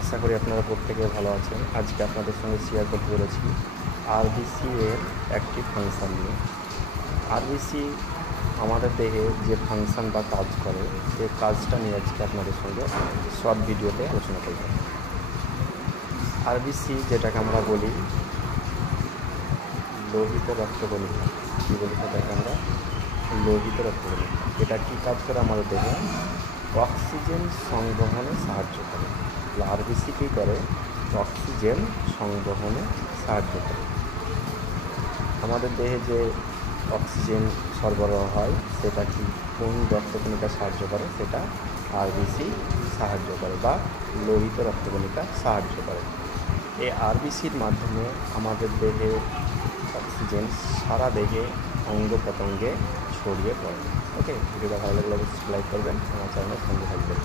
আশা করি আপনারা প্রত্যেকে ভালো আছেন। আজকে আপনাদের সঙ্গে শেয়ার করতে চলেছি আরবিসি এর একটি ফাংশান নিয়ে। আরবিসি আমাদের দেহে যে ফাংশান বা কাজ করে, সেই কাজটা নিয়ে আজকে আপনাদের সঙ্গে শর্ট ভিডিওতে আলোচনা করব। আরবিসি যেটাকে আমরা বলি লোহিত রক্তকণিকা, কী বলি সেটাকে আমরা লোহিত রক্তকণিকা। এটা কী কাজ করে আমাদের দেহে? অক্সিজেন সংবহনে সাহায্য করে। আরবিসি কী করে? অক্সিজেন সংবহনে সাহায্য করে। আমাদের দেহে যে অক্সিজেন সরবরাহ হয় সেটা কি কোন রক্তকণিকা সাহায্য করে? সেটা আরবিসি সাহায্য করে বা লোহিত রক্তকণিকা সাহায্য করে। এই আরবিসির মাধ্যমে আমাদের দেহে অক্সিজেন সারা দেহে অঙ্গ প্রত্যঙ্গে ছড়িয়ে পড়ে। ওকে, ভিডিওটা ভালো লাগলে অবশ্যই লাইক করবেন, আমার চ্যানেলের সঙ্গে থাকবেন।